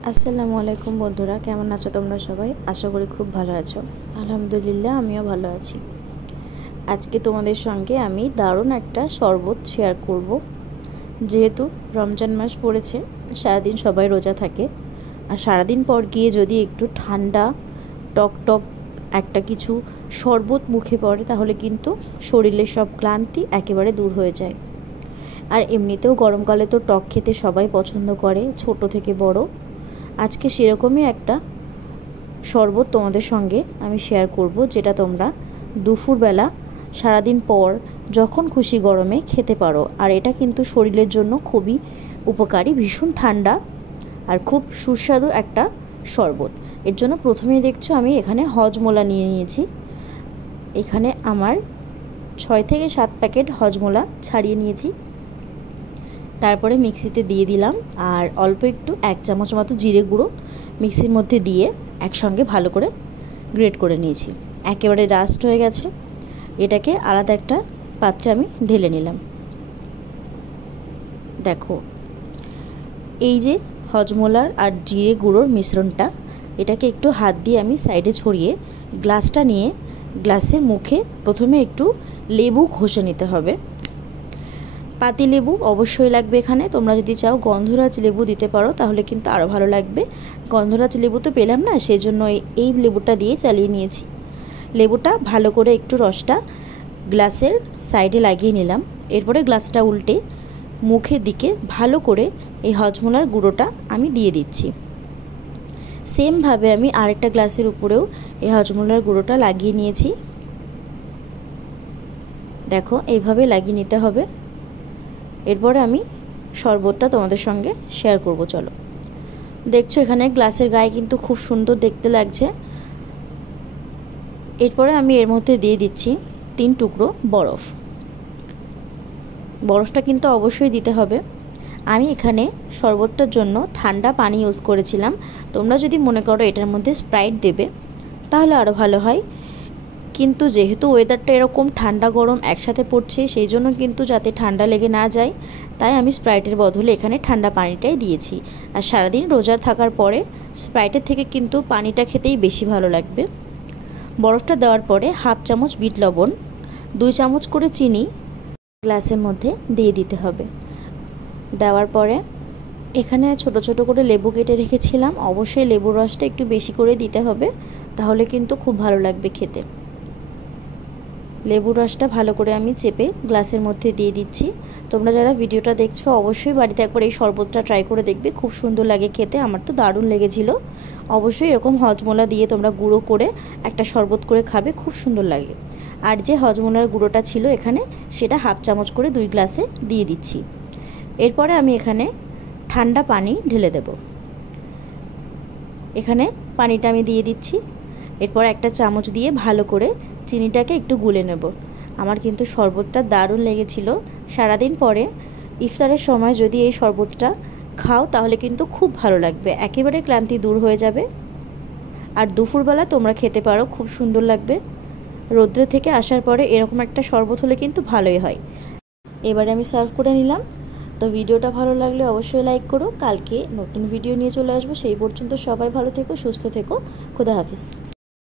আসসালামু আলাইকুম বন্ধুরা, কেমন আছো তোমরা সবাই? আশা করি খুব ভালো আছো। আলহামদুলিল্লাহ, আমিও ভালো আছি। আজকে তোমাদের সঙ্গে আমি দারুণ একটা শরবত শেয়ার করব। যেহেতু রমজান মাস পড়েছে, সারাদিন সবাই রোজা থাকে, আর সারাদিন পর গিয়ে যদি একটু ঠান্ডা টক টক একটা কিছু শরবত মুখে পড়ে, তাহলে কিন্তু শরীরের সব ক্লান্তি একেবারে দূর হয়ে যায়। আর এমনিতেও গরমকালে তো টক খেতে সবাই পছন্দ করে, ছোট থেকে বড়। আজকে সেরকমই একটা শরবত তোমাদের সঙ্গে আমি শেয়ার করব, যেটা তোমরা দুপুরবেলা সারাদিন পর যখন খুশি গরমে খেতে পারো। আর এটা কিন্তু শরীরের জন্য খুবই উপকারী, ভীষণ ঠান্ডা আর খুব সুস্বাদু একটা শরবত। এর জন্য প্রথমেই দেখছো আমি এখানে হজমোলা নিয়ে নিয়েছি। এখানে আমার 6 থেকে 7 প্যাকেট হজমোলা ছাড়িয়ে নিয়েছি। তারপরে মিক্সিতে দিয়ে দিলাম, আর অল্প একটু 1 চামচ মতো জিরে গুঁড়ো মিক্সির মধ্যে দিয়ে একসঙ্গে ভালো করে গ্রেট করে নিয়েছি। একেবারে ডাস্ট হয়ে গেছে। এটাকে আলাদা একটা পাত্রে আমি ঢেলে নিলাম। দেখো, এই যে হজমোলার আর জিরে গুঁড়োর মিশ্রণটা, এটাকে একটু হাত দিয়ে আমি সাইডে ছড়িয়ে গ্লাসটা নিয়ে গ্লাসের মুখে প্রথমে একটু লেবু ঘষে নিতে হবে। পাতি লেবু অবশ্যই লাগবে এখানে। তোমরা যদি চাও গন্ধরাজ লেবু দিতে পারো, তাহলে কিন্তু আরও ভালো লাগবে। গন্ধরাজ লেবু তো পেলাম না, সেই জন্য এই লেবুটা দিয়ে চালিয়ে নিয়েছি। লেবুটা ভালো করে একটু রসটা গ্লাসের সাইডে লাগিয়ে নিলাম। এরপরে গ্লাসটা উল্টে মুখের দিকে ভালো করে এই হজমোলার গুঁড়োটা আমি দিয়ে দিচ্ছি। সেমভাবে আমি আরেকটা গ্লাসের উপরেও এই হজমোলার গুঁড়োটা লাগিয়ে নিয়েছি। দেখো, এইভাবে লাগিয়ে নিতে হবে। এরপরে আমি শরবতটা তোমাদের সঙ্গে শেয়ার করব। চলো, দেখছো এখানে গ্লাসের গায়ে কিন্তু খুব সুন্দর দেখতে লাগছে। এরপরে আমি এর মধ্যে দিয়ে দিচ্ছি 3 টুকরো বরফ। বরফটা কিন্তু অবশ্যই দিতে হবে। আমি এখানে শরবতটার জন্য ঠান্ডা পানি ইউজ করেছিলাম। তোমরা যদি মনে করো এটার মধ্যে স্প্রাইট দেবে, তাহলে আরও ভালো হয়। কিন্তু যেহেতু ওয়েদারটা এরকম ঠান্ডা গরম একসাথে পড়ছে, সেই জন্য কিন্তু যাতে ঠান্ডা লেগে না যায়, তাই আমি স্প্রাইটের বদলে এখানে ঠান্ডা পানিটাই দিয়েছি। আর সারাদিন রোজা থাকার পরে স্প্রাইটের থেকে কিন্তু পানিটা খেতেই বেশি ভালো লাগবে। বরফটা দেওয়ার পরে 1/2 চামচ বিট লবণ, 2 চামচ করে চিনি গ্লাসের মধ্যে দিয়ে দিতে হবে। দেওয়ার পরে এখানে ছোট ছোট করে লেবু কেটে রেখেছিলাম। অবশ্যই লেবুর রসটা একটু বেশি করে দিতে হবে, তাহলে কিন্তু খুব ভালো লাগবে খেতে। লেবুর রসটা ভালো করে আমি চেপে গ্লাসের মধ্যে দিয়ে দিচ্ছি। তোমরা যারা ভিডিওটা দেখছো, অবশ্যই বাড়িতে একবার এই শরবতটা ট্রাই করে দেখবে, খুব সুন্দর লাগে খেতে। আমার তো দারুণ লেগেছিল। অবশ্যই এরকম হজমোলা দিয়ে তোমরা গুঁড়ো করে একটা শরবত করে খাবে, খুব সুন্দর লাগে। আর যে হজমোলার গুঁড়োটা ছিল এখানে, সেটা 1/2 চামচ করে 2 গ্লাসে দিয়ে দিচ্ছি। এরপরে আমি এখানে ঠান্ডা পানি ঢেলে দেব। এখানে পানিটা আমি দিয়ে দিচ্ছি। এরপর একটা চামচ দিয়ে ভালো করে চিনিটাকে একটু গুলে নেব। আমার কিন্তু শরবতটা দারুণ লেগেছিল। সারাদিন পরে ইফতারের সময় যদি এই শরবতটা খাও, তাহলে কিন্তু খুব ভালো লাগবে, একেবারে ক্লান্তি দূর হয়ে যাবে। আর দুপুরবেলা তোমরা খেতে পারো, খুব সুন্দর লাগবে। রৌদ্র থেকে আসার পরে এরকম একটা শরবত হলে কিন্তু ভালোই হয়। এবারে আমি সার্ভ করে নিলাম। তো ভিডিওটা ভালো লাগলে অবশ্যই লাইক করো। কালকে নতুন ভিডিও নিয়ে চলে আসবো। সেই পর্যন্ত সবাই ভালো থেকো, সুস্থ থেকো। খোদা হাফিজ।